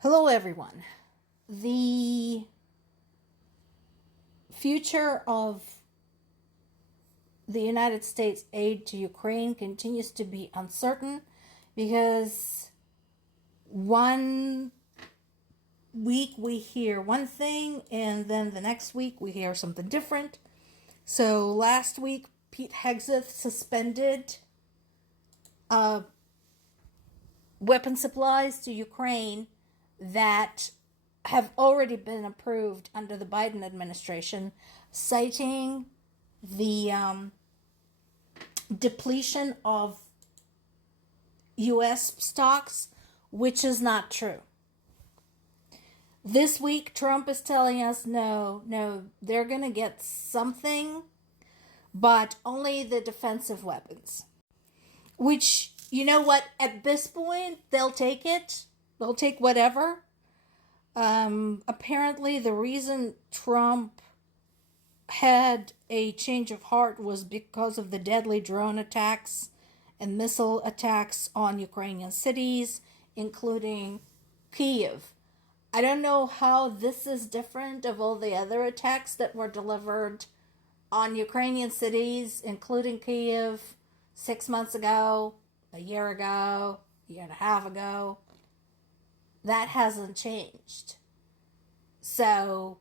Hello, everyone. The future of the United States aid to Ukraine continues to be uncertain because one week we hear one thing and then the next week we hear something different. So last week, Pete Hegseth suspended weapon supplies to Ukraine that have already been approved under the Biden administration, citing the depletion of U.S. stocks, which is not true. This week, Trump is telling us no, they're going to get something, but only the defensive weapons. Which, you know what, at this point, they'll take it. They'll take whatever. Apparently, the reason Trump had a change of heart was because of the deadly drone attacks and missile attacks on Ukrainian cities, including Kyiv. I don't know how this is different of all the other attacks that were delivered on Ukrainian cities, including Kyiv, 6 months ago, a year ago, a year and a half ago. That hasn't changed. So,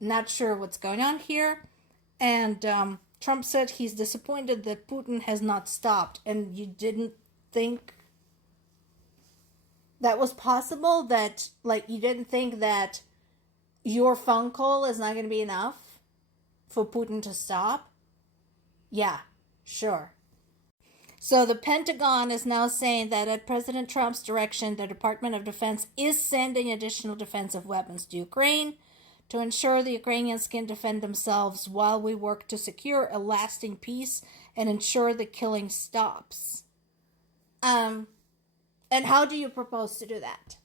not sure what's going on here. And Trump said he's disappointed that Putin has not stopped. And you didn't think that was possible? That, you didn't think that your phone call is not going to be enough for Putin to stop? Yeah, sure. So the Pentagon is now saying that at President Trump's direction, the Department of Defense is sending additional defensive weapons to Ukraine to ensure the Ukrainians can defend themselves while we work to secure a lasting peace and ensure the killing stops. And how do you propose to do that?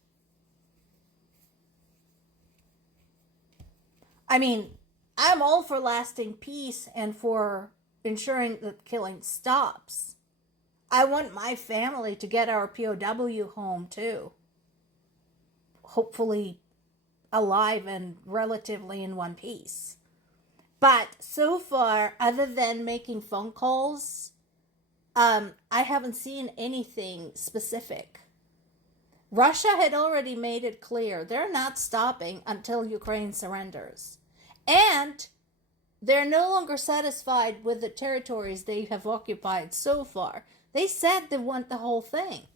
I mean, I'm all for lasting peace and for ensuring that killing stops. I want my family to get our POW home too. Hopefully alive and relatively in one piece. But so far, other than making phone calls, I haven't seen anything specific. Russia had already made it clear they're not stopping until Ukraine surrenders. And they're no longer satisfied with the territories they have occupied so far. They said they want the whole thing.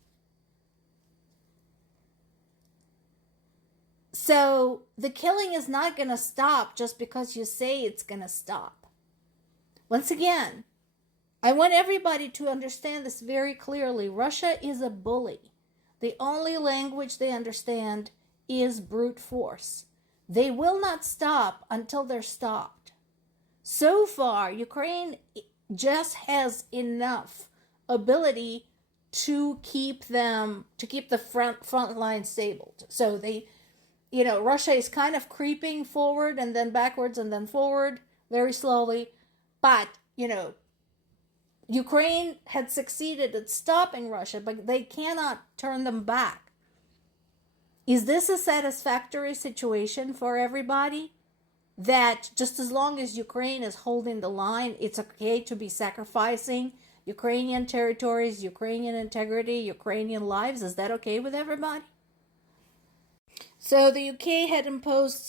So the killing is not going to stop just because you say it's going to stop. Once again, I want everybody to understand this very clearly. Russia is a bully. The only language they understand is brute force. They will not stop until they're stopped. So far, Ukraine just has enough ability to keep the front line stable. So Russia is kind of creeping forward and then backwards and then forward very slowly. But, Ukraine had succeeded at stopping Russia, but they cannot turn them back. Is this a satisfactory situation for everybody? That just as long as Ukraine is holding the line, it's okay to be sacrificing Ukrainian territories, Ukrainian integrity, Ukrainian lives? Is that okay with everybody? So the UK had imposed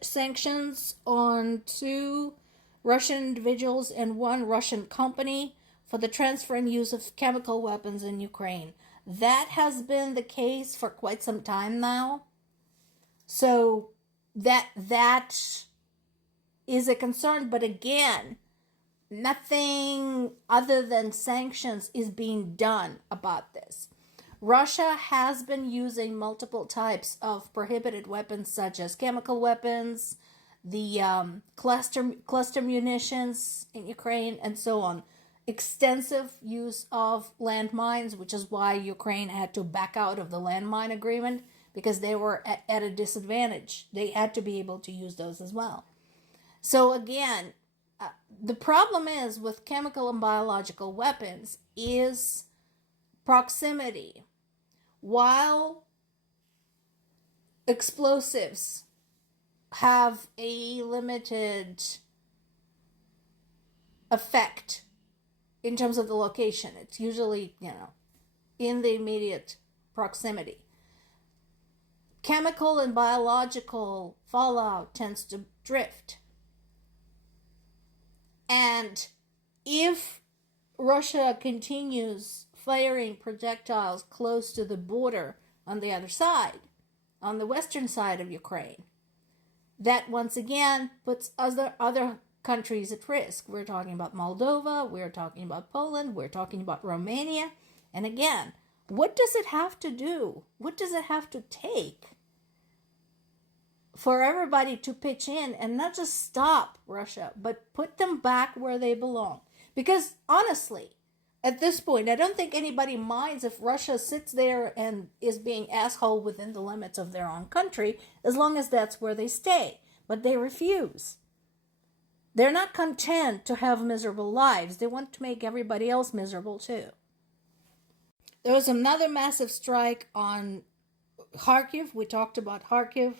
sanctions on 2 Russian individuals and 1 Russian company for the transfer and use of chemical weapons in Ukraine. That has been the case for quite some time now. So that is a concern, but again, nothing other than sanctions is being done about this. Russia has been using multiple types of prohibited weapons, such as chemical weapons, the cluster munitions in Ukraine, and so on. Extensive use of landmines, which is why Ukraine had to back out of the landmine agreement, because they were at a disadvantage. They had to be able to use those as well. So again, the problem is with chemical and biological weapons is proximity. While explosives have a limited effect in terms of the location. It's usually, in the immediate proximity. Chemical and biological fallout tends to drift. And if Russia continues firing projectiles close to the border on the other side, on the western side of Ukraine, that once again puts other countries at risk. We're talking about Moldova, we're talking about Poland, we're talking about Romania. And again, what does it have to do? What does it have to take for everybody to pitch in and not just stop Russia, but put them back where they belong? Because honestly, at this point, I don't think anybody minds if Russia sits there and is being asshole within the limits of their own country, as long as that's where they stay. But they refuse. They're not content to have miserable lives. They want to make everybody else miserable too. There was another massive strike on Kharkiv. We talked about Kharkiv.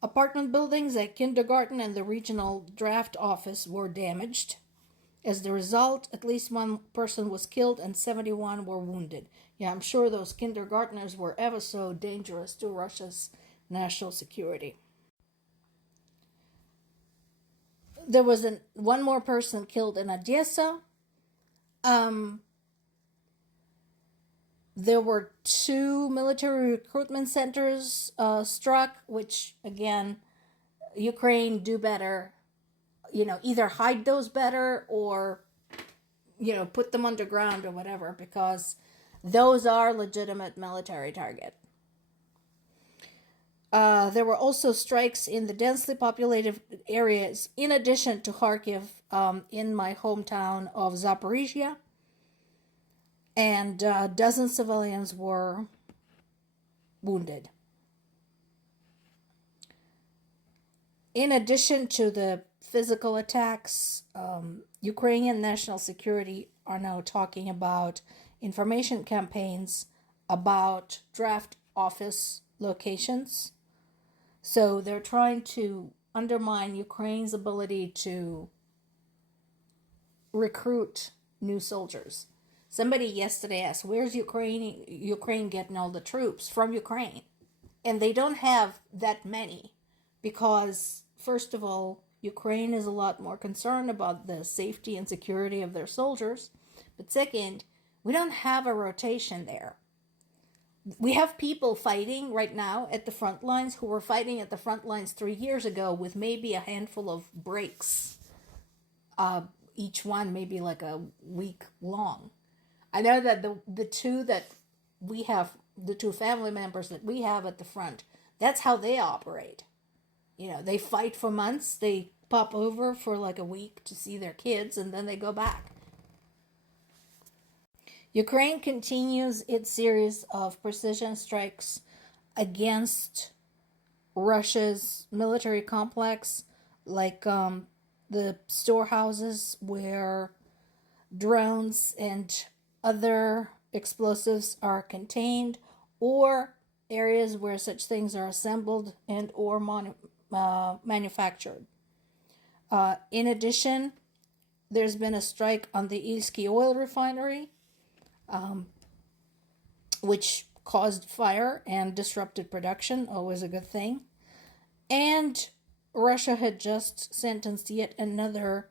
Apartment buildings, a kindergarten, and the regional draft office were damaged. As the result, at least one person was killed and 71 were wounded. Yeah, I'm sure those kindergartners were ever so dangerous to Russia's national security. There was one more person killed in Odessa. There were 2 military recruitment centers struck, which, again, Ukraine do better. Either hide those better or, put them underground or whatever, because those are legitimate military target. There were also strikes in the densely populated areas, in addition to Kharkiv, in my hometown of Zaporizhia. And a dozen civilians were wounded. In addition to the physical attacks, Ukrainian national security are now talking about information campaigns about draft office locations. So they're trying to undermine Ukraine's ability to recruit new soldiers. Somebody yesterday asked, where's Ukraine getting all the troops? From Ukraine. And they don't have that many because, first of all, Ukraine is a lot more concerned about the safety and security of their soldiers. But second, we don't have a rotation there. We have people fighting right now at the front lines who were fighting at the front lines 3 years ago with maybe a handful of breaks. Each one maybe like a week long. I know that the two that we have, the 2 family members that we have at the front, that's how they operate. They fight for months, they pop over for like a week to see their kids, and then they go back. Ukraine continues its series of precision strikes against Russia's military complex, like the storehouses where drones and other explosives are contained, or areas where such things are assembled and or manufactured. In addition, there's been a strike on the Ilsky oil refinery, which caused fire and disrupted production, always a good thing. And Russia had just sentenced yet another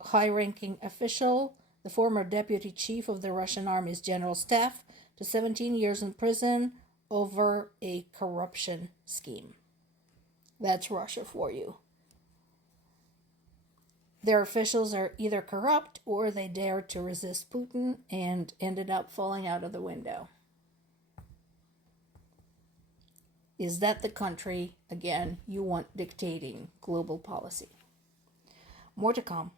high-ranking official, the former deputy chief of the Russian Army's general staff, to 17 years in prison over a corruption scheme. That's Russia for you. Their officials are either corrupt or they dared to resist Putin and ended up falling out of the window. Is that the country, again, you want dictating global policy? More to come.